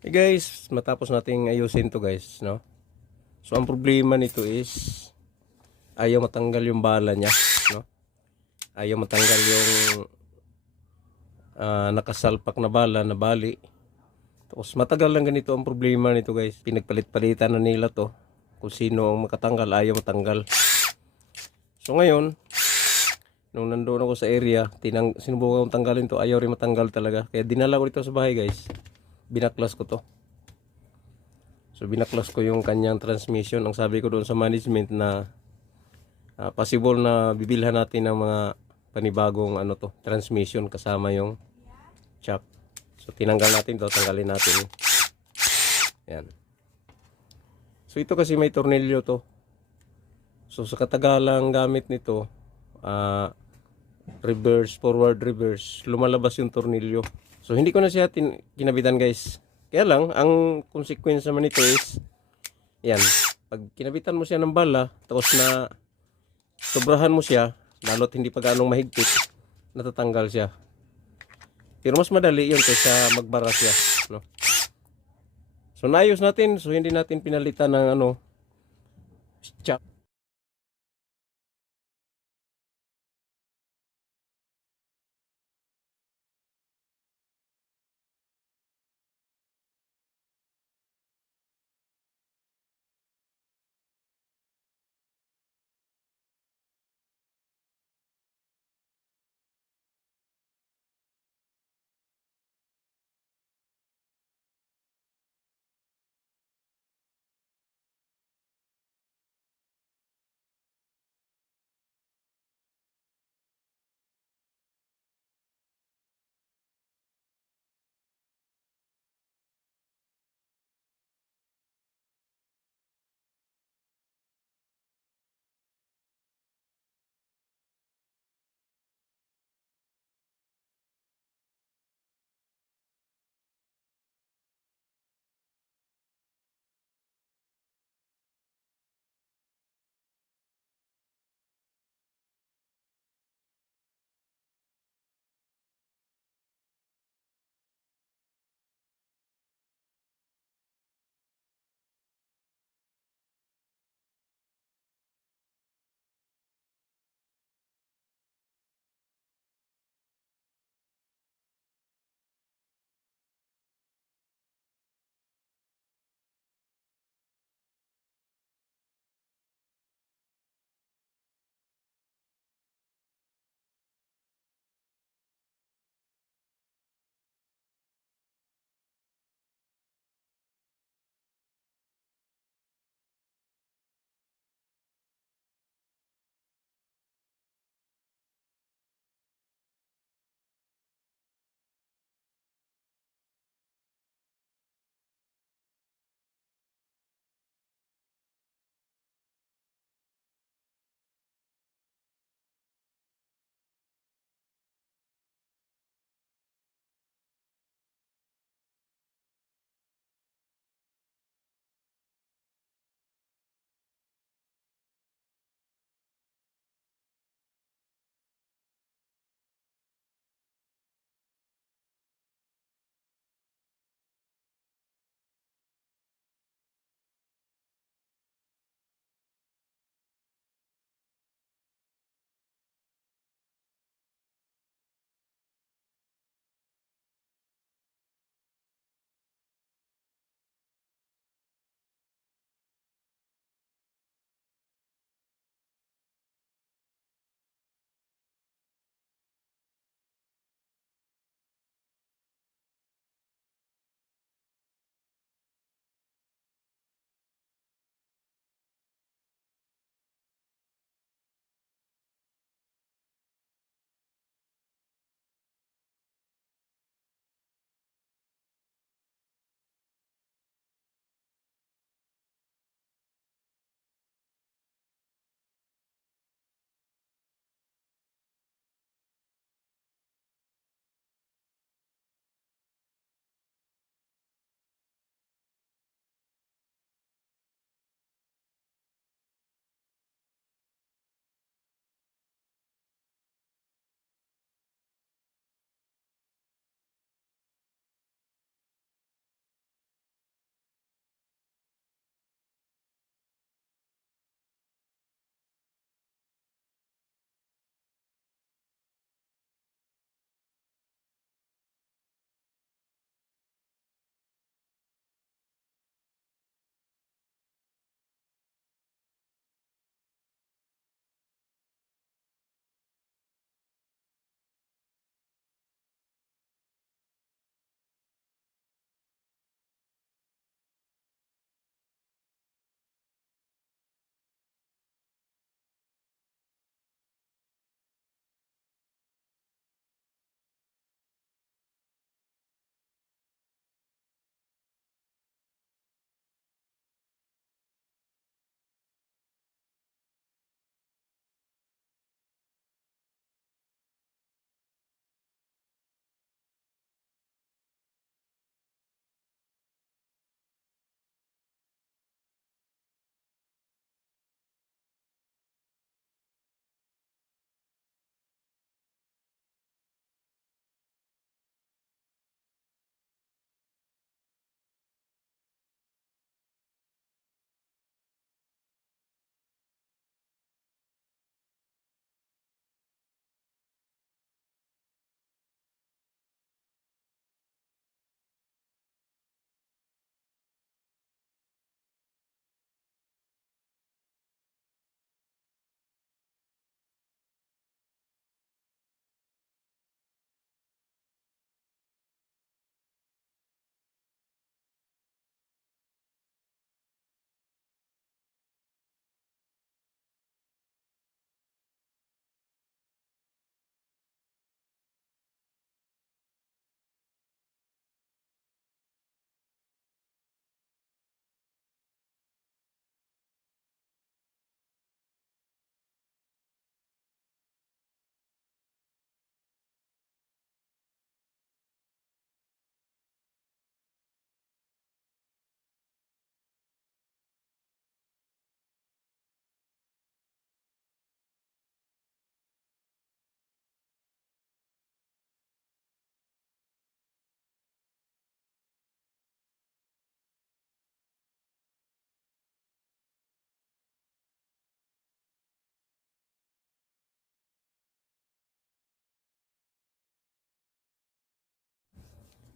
Hey guys, matapos nating ayusin to guys, no? So ang problema nito is ayaw matanggal yung bala niya, no? Ayaw matanggal yung nakasalpak na bala na bali. Tapos matagal lang ganito ang problema nito guys. Pinagpalit-palitan na nila to. Kung sino ang makatanggal, ayaw matanggal. So ngayon, nung nandoon ako sa area, sinubukan kong tanggalin to, ayaw rin matanggal talaga. Kaya dinala ko dito sa bahay guys. Binaklas ko to. So binaklas ko yung kanyang transmission. Ang sabi ko doon sa management na possible na bibilhan natin ng mga panibagong transmission kasama yung shock. So tinanggal natin to, tanggalin natin. Yan. So ito kasi may tornilyo to. So sa katagalang gamit nito, reverse, forward, reverse, lumalabas yung tornilyo. So hindi ko na siya kinabitan guys. Kaya lang, ang consequence naman nito is, yan, pag kinabitan mo siya ng bala, tapos na sobrahan mo siya, lalo't hindi pa gaanong mahigpit, natatanggal siya. Pero mas madali yun kaysa magbara siya, no? So naayos natin, so hindi natin pinalitan ng shock.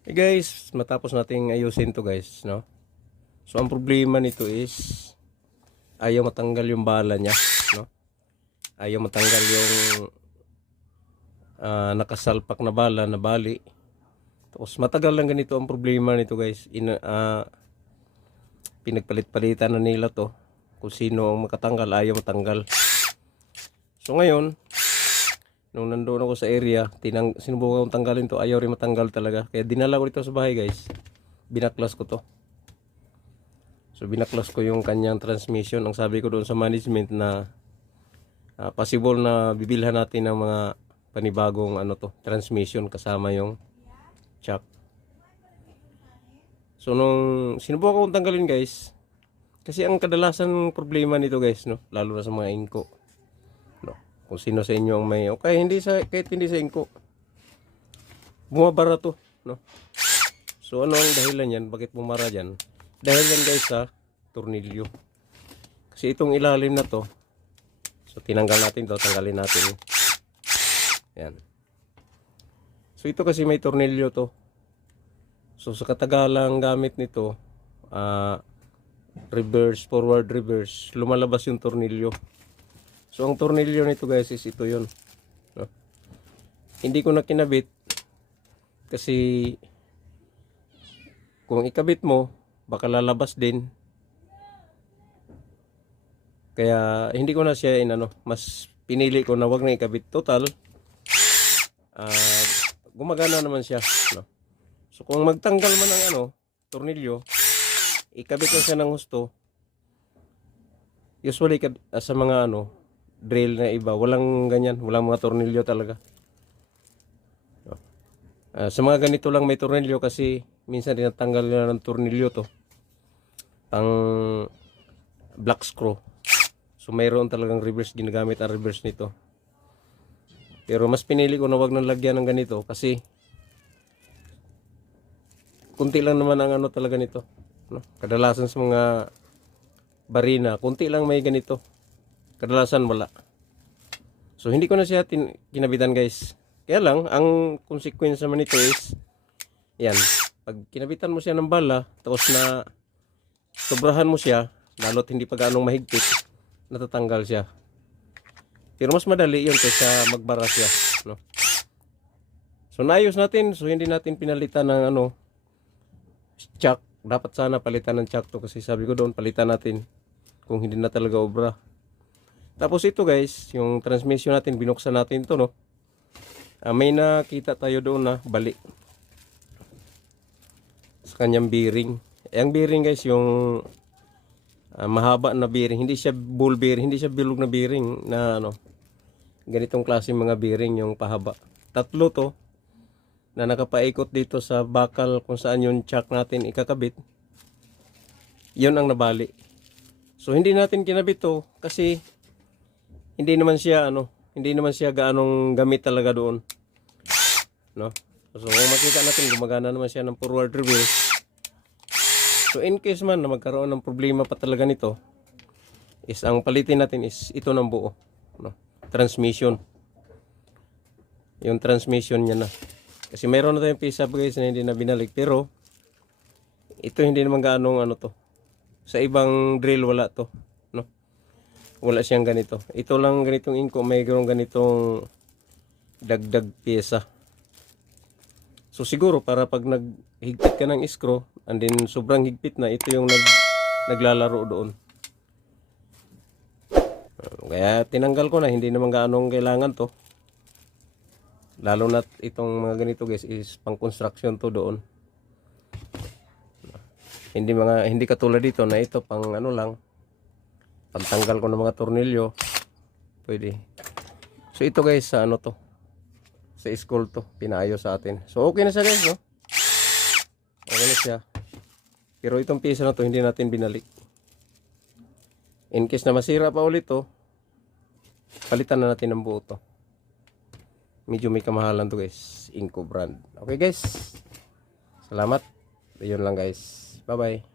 Guys, matapos nating ayusin to guys, no? So ang problema nito is ayaw matanggal yung bala niya, no? Ayaw matanggal yung nakasalpak na bala na bali. Tapos matagal lang ganito ang problema nito guys. Pinagpalit-palitan na nila to. Kung sino ang makatanggal, ayaw matanggal. So ngayon, nung nandoon ako sa area, sinubukan kong tanggalin to, ayaw rin matanggal talaga. Kaya dinala ko dito sa bahay guys. Binaklas ko to. So binaklas ko yung kanyang transmission. Ang sabi ko doon sa management na possible na bibilhan natin ng mga panibagong transmission kasama yung shock. So nung sinubukan kong tanggalin guys, kasi ang kadalasan problema nito guys, no, lalo na sa mga inko, no, kung sino sa inyo ang may kahit hindi sa inko, bumabara to, no. So ano ang dahilan yan, bakit bumara dyan? Dahil yan guys sa tornilyo. Kasi itong ilalim na to, so tinanggal natin to, tanggalin natin. Yan. So ito kasi may tornilyo to. So sa katagalang gamit nito, reverse, forward, reverse, lumalabas yung tornilyo. So ang tornilyo nito guys is ito yun, no? Hindi ko na kinabit kasi kung ikabit mo baka lalabas din. Kaya hindi ko na siya mas pinili ko na wag na ikabit. Total gumagana naman siya, no? So kung magtanggal man ng tornilyo, ikabit lang siya ng husto. Usually sa mga drill na iba, walang ganyan, walang mga tornilyo talaga. Sa mga ganito lang may tornilyo kasi minsan tinatanggal nila ng tornilyo to. Ang black screw. So mayroon talagang reverse, ginagamit ang reverse nito. Pero mas pinili ko na wag nang lagyan ng ganito kasi kunti lang naman ang talaga nito, no? Kadalasan sa mga barina, kunti lang may ganito. Kadalasan wala. So hindi ko na siya kinabitan guys. Kaya lang, ang consequence naman nito is, yan, pag kinabitan mo siya ng bala, tapos na sobrahan mo siya, lalo't hindi pa gaanong mahigpit, natatanggal siya. Pero mas madali yun kaysa magbara siya, no? So naayos natin, so hindi natin pinalitan ng chuck. Dapat sana palitan ng chuck to kasi sabi ko doon palitan natin kung hindi na talaga obra. Tapos ito guys, yung transmission natin, binuksan natin to, no? May nakita tayo doon na bali sa kanyang bearing. Ang bearing guys, yung mahaba na bearing, hindi siya ball bearing, hindi siya bilog na bearing na ganitong klase mga bearing, yung pahaba. Tatlo to na nakapaikot dito sa bakal kung saan yung chuck natin ikakabit. Yun ang nabali. So hindi natin kinabit to kasi hindi naman siya gaanong gamit talaga doon, no? So kung makita natin gumagana naman siya ng forward reverse. So in case man na magkaroon ng problema pa talaga nito, is ang palitin natin is ito ng buo, no? Transmission. Yung transmission niya na. Kasi mayroon na tayong piece-up guys na hindi na binalik. Pero ito hindi naman gaanong to. Sa ibang drill wala to, no? Wala siyang ganito. Ito lang ganitong inko, mayroong ganitong dagdag pyesa. So siguro para pag naghigpit ka ng screw, and then sobrang higpit na, ito yung naglalaro doon. Kaya tinanggal ko na, hindi naman gaanong kailangan to. Lalo na itong mga ganito guys is pang construction to doon. Hindi katulad dito na ito pang lang. Pagtanggal ko ng mga tornilyo, pwede. So ito guys sa to. Sa school to, pinaayos sa atin. So okay na siya guys, no? Okay na siya. Pero itong piece na to hindi natin binalik. In case na masira pa ulit to, palitan na natin ng buo to. Medyo may kamahalan to guys, Inco brand. Okay guys, salamat. Ayun lang guys, bye bye.